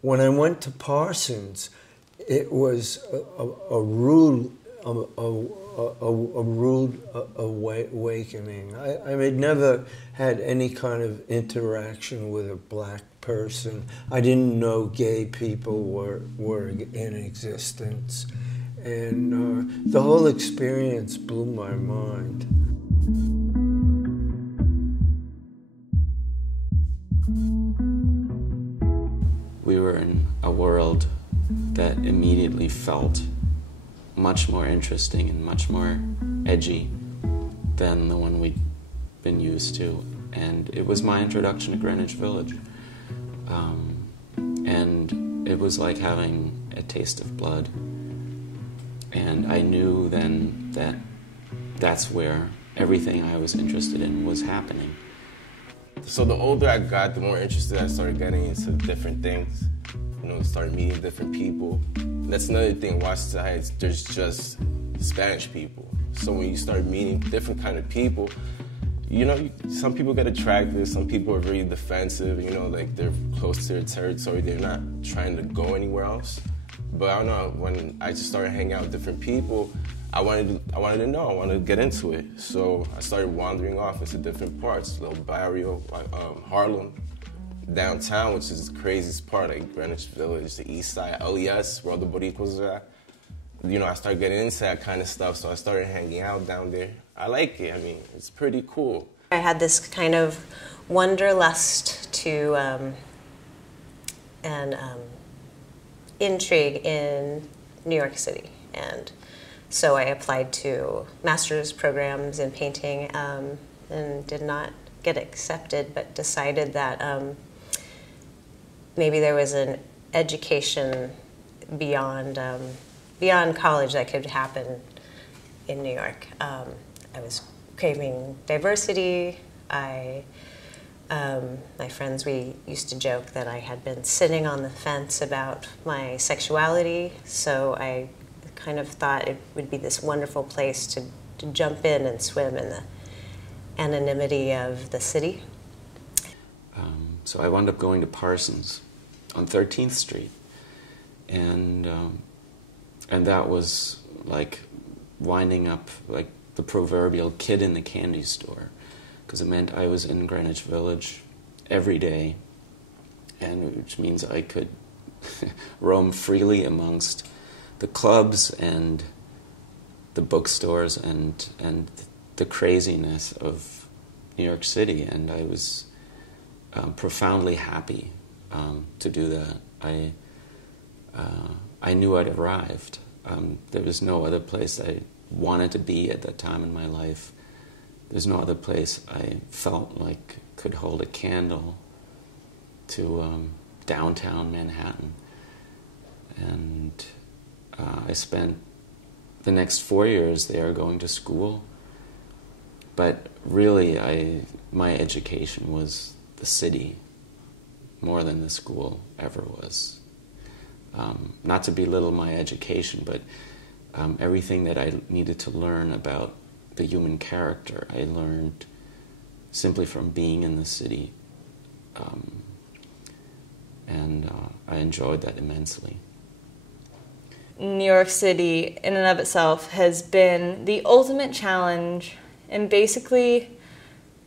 when I went to Parsons, it was a rude awakening. I had never had any kind of interaction with a black person. I didn't know gay people were in existence. And the whole experience blew my mind. We were in a world that immediately felt much more interesting and much more edgy than the one we'd been used to. And it was my introduction to Greenwich Village. And it was like having a taste of blood. And I knew then that that's where everything I was interested in was happening. So the older I got, the more interested I started getting into different things. You know, started meeting different people. That's another thing in Washington Heights, there's just Spanish people. So when you start meeting different kind of people, you know, some people get attracted, some people are very defensive, you know, like they're close to their territory, they're not trying to go anywhere else. But I don't know, when I just started hanging out with different people, I wanted to know, I wanted to get into it. So I started wandering off into different parts, little barrio, Harlem, downtown, which is the craziest part, like Greenwich Village, the East Side, LES, where all the Boricuas are at. You know, I started getting into that kind of stuff, so I started hanging out down there. I like it, I mean, it's pretty cool. I had this kind of wanderlust to and intrigue in New York City, and so I applied to master's programs in painting and did not get accepted, but decided that maybe there was an education beyond beyond college that could happen in New York. I was craving diversity. My friends, we used to joke that I had been sitting on the fence about my sexuality, so I kind of thought it would be this wonderful place to jump in and swim in the anonymity of the city. So I wound up going to Parsons on 13th Street, and that was like winding up like the proverbial kid in the candy store, because it meant I was in Greenwich Village every day, and which means I could roam freely amongst the clubs and the bookstores and the craziness of New York City, and I was profoundly happy to do that. I knew I'd arrived. There was no other place I wanted to be at that time in my life. There's no other place I felt like could hold a candle to downtown Manhattan. And I spent the next 4 years there going to school. But really, my education was the city more than the school ever was. Not to belittle my education, but everything that I needed to learn about the human character, I learned simply from being in the city. And I enjoyed that immensely. New York City, in and of itself, has been the ultimate challenge, and basically,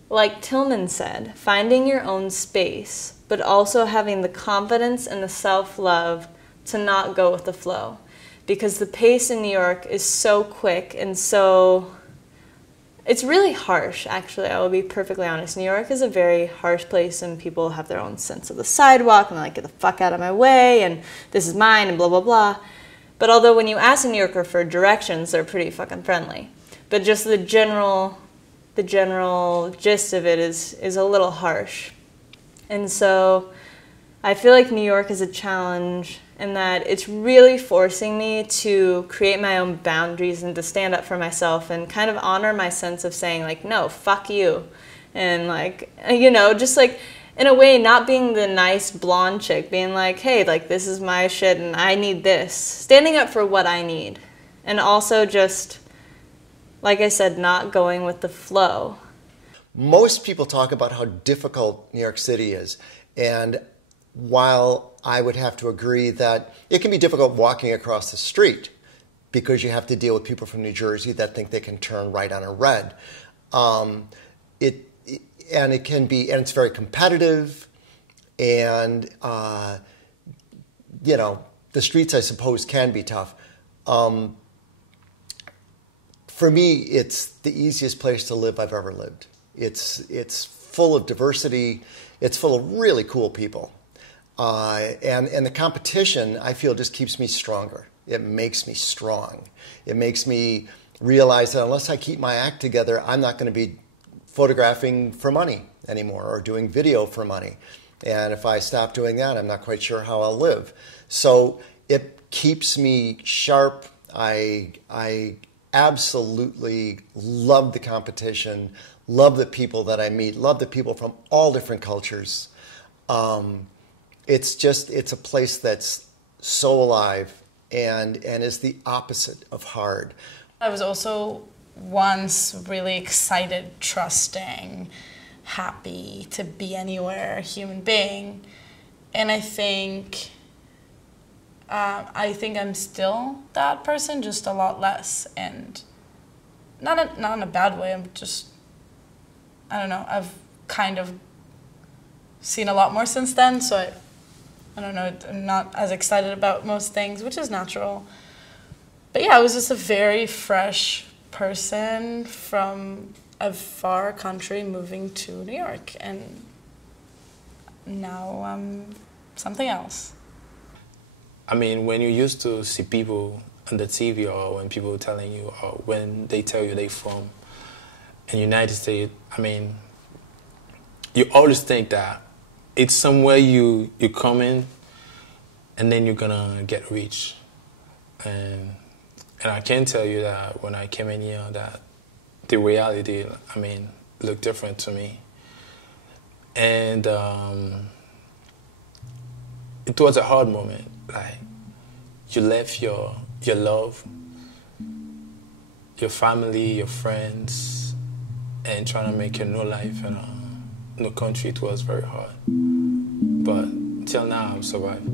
like Tillman said, finding your own space, but also having the confidence and the self-love to not go with the flow. Because the pace in New York is so quick and so... It's really harsh, actually, I will be perfectly honest. New York is a very harsh place, and people have their own sense of the sidewalk, and they're like, get the fuck out of my way, and this is mine, and blah, blah, blah. But although when you ask a New Yorker for directions, they're pretty fucking friendly. But just the general gist of it is a little harsh. And so I feel like New York is a challenge in that it's really forcing me to create my own boundaries and to stand up for myself and kind of honor my sense of saying, like, no, fuck you. And, like, you know, just, like, in a way, not being the nice blonde chick, being like, hey, like, this is my shit and I need this. Standing up for what I need. And also just, like I said, not going with the flow. Most people talk about how difficult New York City is. And while I would have to agree that it can be difficult walking across the street because you have to deal with people from New Jersey that think they can turn right on a red. It can be, and it's very competitive, and the streets, I suppose, can be tough. For me, it's the easiest place to live I've ever lived. It's full of diversity. It's full of really cool people. And the competition, I feel, just keeps me stronger. It makes me strong. It makes me realize that unless I keep my act together, I'm not going to be photographing for money anymore or doing video for money. And if I stop doing that, I'm not quite sure how I'll live. So it keeps me sharp. I absolutely love the competition, love the people that I meet, love the people from all different cultures. It's a place that's so alive and is the opposite of hard. I was also once really excited, trusting, happy to be anywhere, human being. And I think I'm still that person, just a lot less. And not in a bad way, I'm just, I don't know, I've kind of seen a lot more since then, so I don't know, I'm not as excited about most things, which is natural. But yeah, I was just a very fresh person from a far country moving to New York, and now I'm something else. I mean, when you used to see people on the TV or when people telling you or when they tell you they from in the United States, I mean, you always think that it's somewhere you come in and then you're gonna get rich. And I can tell you that when I came in here that the reality, I mean, looked different to me. And it was a hard moment. Like, you left your love, your family, your friends, and trying to make a new life in a new country. It was very hard. But till now, I've survived.